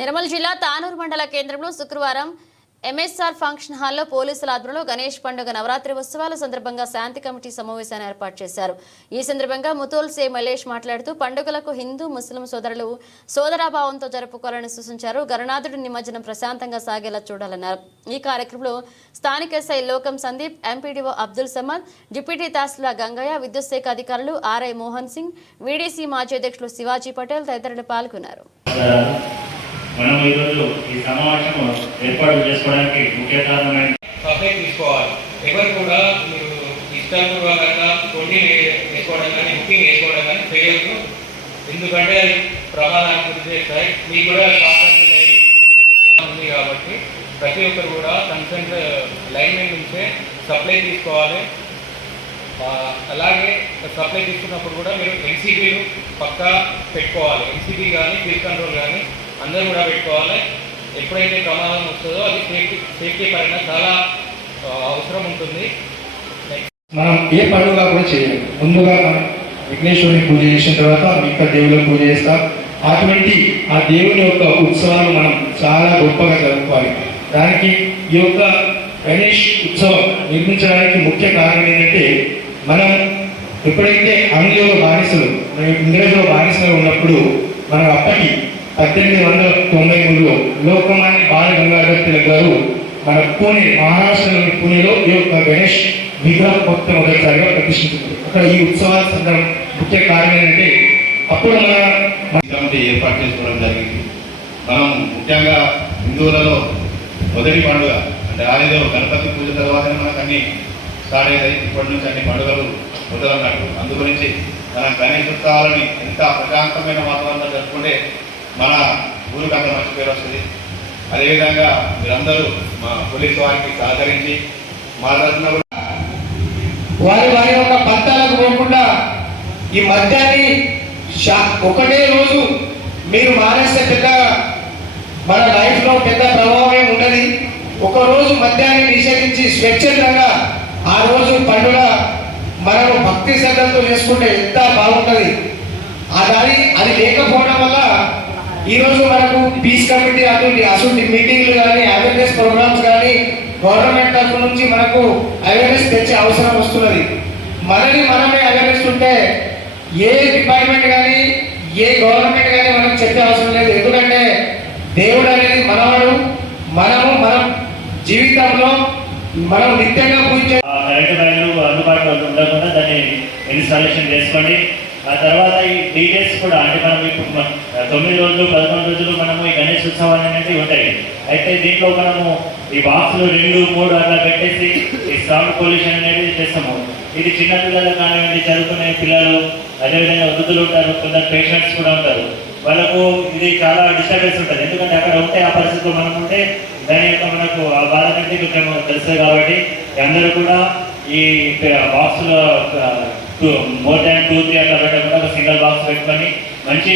నిర్మల్ జిల్లా తానూరు మండల కేంద్రంలో శుక్రవారం ఎంఎస్ఆర్ ఫంక్షన్ హాల్లో పోలీసుల ఆధ్వర్యంలో గణేష్ పండుగ నవరాత్రి ఉత్సవాల సందర్భంగా శాంతి కమిటీ సమావేశాన్ని ఏర్పాటు చేశారు. ఈ సందర్భంగా ముతోల్ సే మలేష్ మాట్లాడుతూ పండుగలకు హిందూ ముస్లిం సోదరులు సోదరాభావంతో జరుపుకోవాలని సూచించారు. గణనాథుడి నిమజ్జనం ప్రశాంతంగా సాగేలా చూడాలన్నారు. ఈ కార్యక్రమంలో స్థానిక SI Lokam Sandeep MPDO Abdul Samad deputy tahsildar Gangaiah విద్యుత్ శాఖ అధికారులు ఆర్ఐ మోహన్ సింగ్ వీడీసీ మాజీ అధ్యక్షులు శివాజీ పటేల్ తదితరులు పాల్గొన్నారు. మనం ఈరోజు ఈ సమావేశం ఏర్పాటు చేసుకోవడానికి ముఖ్య కారణమైన సప్లై తీసుకోవాలి. ఎవరు కూడా మీరు ఇష్టపూర్వకంగా కొన్ని వేసుకోవడం కానీ బుకింగ్ వేసుకోవడం కానీ చేయొద్దు. ఎందుకంటే అది ప్రమాదానికి గురి చేస్తాయి. మీకు కూడా కాంటాక్ట్ ఉంది కాబట్టి ప్రతి ఒక్కరు కూడా కన్సెంట్ లైన్మెన్ నుంచే సప్లై తీసుకోవాలి. అలాగే సప్లై తీసుకున్నప్పుడు కూడా మీరు ఎన్సీబీలు పక్కా పెట్టుకోవాలి. ఎన్సీబీ కానీ బిల్ కంట్రోల్ కానీ అందరూ కూడా పెట్టుకోవాలి. ఎప్పుడైతే ప్రమాదం వస్తుందో అది సేఫ్టీ సేఫ్టీ పరంగా చాలా అవసరం ఉంటుంది. మనం ఏ పండుగ కూడా చేయాలి. ముందుగా మనం విఘ్నేశ్వరుని పూజ చేసిన తర్వాత మిగతా దేవుళ్ళని పూజ చేస్తాం. అటువంటి ఆ దేవుని యొక్క ఉత్సవాలు మనం చాలా గొప్పగా జరుపుకోవాలి. దానికి ఈ యొక్క గణేష్ ఉత్సవం నిర్మించడానికి ముఖ్య కారణం ఏంటంటే మనం ఎప్పుడైతే ఆంగ్లేయుల బానిసలు మనం ఇంగ్రేజుల బానిసలు ఉన్నప్పుడు మనం అప్పటి పద్దెనిమిది వందల తొంభై మూడులో లోకమాన్య బాల గంగాధర్ తిలక్ గారు మన పూణే మహారాష్ట్రలోని పూణేలో ఈ యొక్క గణేష్ విగ్రహం మొత్తం మొదటిసారిగా ప్రతిష్ఠించింది అక్కడ ఈ ఉత్సవాల సందర్భం ముఖ్య కారణం ఏంటంటే అప్పుడు మన ఏర్పాటు చేసుకోవడం జరిగింది. మనం ముఖ్యంగా హిందువులలో మొదటి పండుగ అంటే ఆలయంలో గణపతి పూజ తర్వాతనే మనకు అన్ని స్టార్ట్ అయ్యాయి ఇప్పటి నుంచి అన్ని పండుగలు మొదలన్నట్టు. అందు గురించి మనం గణేష్ ఉత్సవాలని ఎంత ప్రశాంతమైన వాతావరణంలో జరుపుకుంటే మన ఊరికి అంత మంచి పేరు వస్తుంది. అదేవిధంగా మీరందరూ మా పోలీసు వారికి సహకరించి మా తరఫున కూడా వారి వారి యొక్క పంతాలకు పోకుండా ఈ మద్యాన్ని ఒకటే రోజు మీరు మానేస్తే పెద్ద మన లైఫ్లో పెద్ద ప్రభావం ఏమి ఉండదు. ఒక రోజు మద్యాన్ని నిషేధించి స్వచ్ఛందంగా ఆ రోజు పండుగ మనము భక్తి శ్రద్ధలతో చేసుకుంటే ఎంత బాగుంటుంది. అది అది లేకపోవడం వల్ల ఈ రోజు మనకు పీస్ కమిటీ అటువంటి అటువంటి మీటింగ్లు కానీ అవేర్నెస్ ప్రోగ్రామ్స్ కానీ గవర్నమెంట్ తరఫు నుంచి మనకు అవేర్నెస్ తెచ్చే అవసరం వస్తున్నది. మనని మనమే అవేర్నెస్ ఉంటే ఏ డిపార్ట్మెంట్ కానీ ఏ గవర్నమెంట్ కానీ మనం చెప్పే అవసరం లేదు. ఎందుకంటే దేవుడు అనేది మనవాడు. మనము మనం జీవితంలో మనం నిత్యంగా పూజ ఆ కరెంటు వైర్లు అందుబాటులో ఉండకుండా దాన్ని ఇన్స్టాలేషన్ చేసుకోండి. ఆ తర్వాత ఈ డీటెయిల్స్ కూడా అంటే మనం ఇప్పుడు తొమ్మిది రోజులు పదకొండు రోజులు మనము ఈ గణేష్ ఉత్సవాలు అనేది ఉంటాయి. అయితే దీంట్లో మనము ఈ బాక్స్లు రెండు మూడు అట్లా పెట్టేసి ఈ సౌండ్ పొల్యూషన్ అనేది చేస్తాము. ఇది చిన్న పిల్లలు కానివ్వండి చదువుకునే పిల్లలు అదేవిధంగా వృద్ధులు ఉంటారు కొందరు పేషెంట్స్ కూడా ఉంటారు. వాళ్ళకు ఇది చాలా డిస్టర్బెన్స్ ఉంటుంది. ఎందుకంటే అక్కడ ఉంటే ఆ పరిస్థితిలో మనం ఉంటే దాని యొక్క మనకు ఆ బాధ కంటే కొంచెం తెలుస్తుంది కాబట్టి అందరూ కూడా ఈ బాక్స్లో more than two three songs పెట్టుకొని మంచి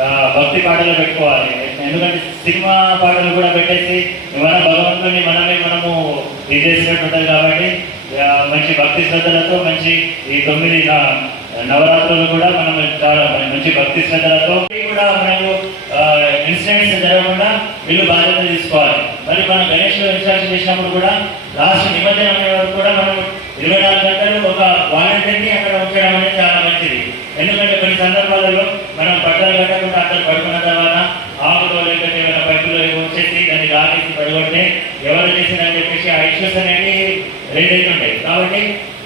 ఆ, భక్తి పాటలు పెట్టుకోవాలి. ఎందుకంటే సినిమా పాటలు కూడా పెట్టేసి మన భగవంతుని మనమే మనము ఇది చేసినట్టు ఉంటుంది కాబట్టి మంచి భక్తి శ్రద్ధలతో మంచి ఈ తొమ్మిది నవరాత్రులు కూడా మనం చాలా మంచి భక్తి శ్రద్ధలతో కూడా మనకు ఇన్సిడెంట్స్ జరగకుండా వీళ్ళు బాధ్యత తీసుకోవాలి. మరి మనం గణేష్ ఇన్స్టాల్ చేసినప్పుడు కూడా లాస్ట్ నిమజ్జనం అనే వరకు కూడా మనం ఇరవై నాలుగు గంటలు ఒక వాలంటీర్ని అక్కడ ఉంచడం అనేది చాలా మంచిది ఎందుకంటే కొన్ని సందర్భాలలో మనం బట్టలు కట్టకుండా అక్కడ పడుకున్న తర్వాత ఆకులో లేకపోతే ఏమైనా పైపులో ఏమో వచ్చేసి దాన్ని లాగేసి ఎవరు చెప్పేసి ఆ ఇష్యూస్ అనేవి రేట్ అవుతుంటాయి కాబట్టి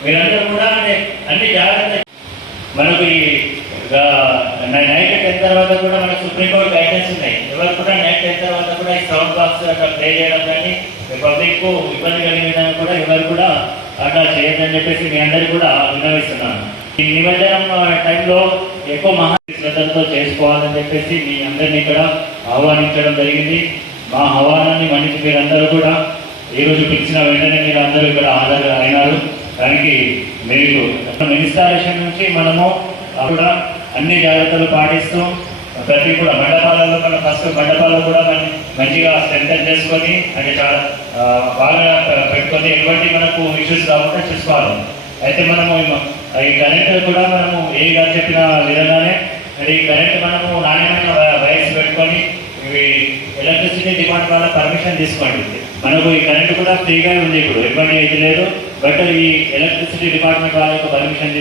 మీరందరూ కూడా అంటే అన్ని జాగ్రత్త మనకు ఈ నైట్ టెన్ తర్వాత కూడా మనకు సుప్రీంకోర్టు గైడెన్స్ ఉన్నాయి. ఎవరు కూడా నైట్ టెన్ తర్వాత కూడా ఈ సౌండ్ బాక్స్ అట్లా ప్లే చేయడం కానీ పబ్లిక్ ఇబ్బంది కలిగిన విధంగా కూడా ఎవరు కూడా అట్లా చేయొద్దని చెప్పేసి మీ అందరికీ కూడా విన్నవిస్తున్నాను. ఈ నిమజ్జనం టైంలో ఎక్కువ మహా శ్రద్ధలతో చేసుకోవాలని చెప్పేసి మీ అందరినీ ఇక్కడ ఆహ్వానించడం జరిగింది. మా ఆహ్వానాన్ని మన్నించి మీరందరూ కూడా ఈరోజు పిలిచిన వెంటనే మీరు అందరూ ఇక్కడ హాజరు అయినారు. దానికి మీరు ఇన్స్టాలేషన్ నుంచి మనము కూడా అన్ని జాగ్రత్తలు పాటిస్తూ ప్రతి కూడా మండపాలలో మన ఫస్ట్ మండపాలు కూడా మనం మంచిగా స్ట్రెంగ్ చేసుకొని అంటే చాలా బాగా పెట్టుకొని ఎటువంటి మనకు ఇష్యూస్ రాకుండా చూసుకోవాలి. అయితే మనము ఈ- కరెంట్ కూడా మనము ఏ గారు చెప్పిన విధంగానే ఈ కరెంట్ మనము నాణ్యమైన వైర్స్ పెట్టుకొని ఎలక్ట్రిసిటీ డిమాండ్ వాళ్ళ పర్మిషన్ తీసుకోండి. మనకు ఈ కరెంట్ కూడా ఫ్రీగా ఉంది ఇప్పుడు. ఇబ్బంది అయితే లేదు. బట్ ఈ ఎలక్ట్రిసిటీ డిపార్ట్మెంట్ వాళ్ళ యొక్క పర్మిషన్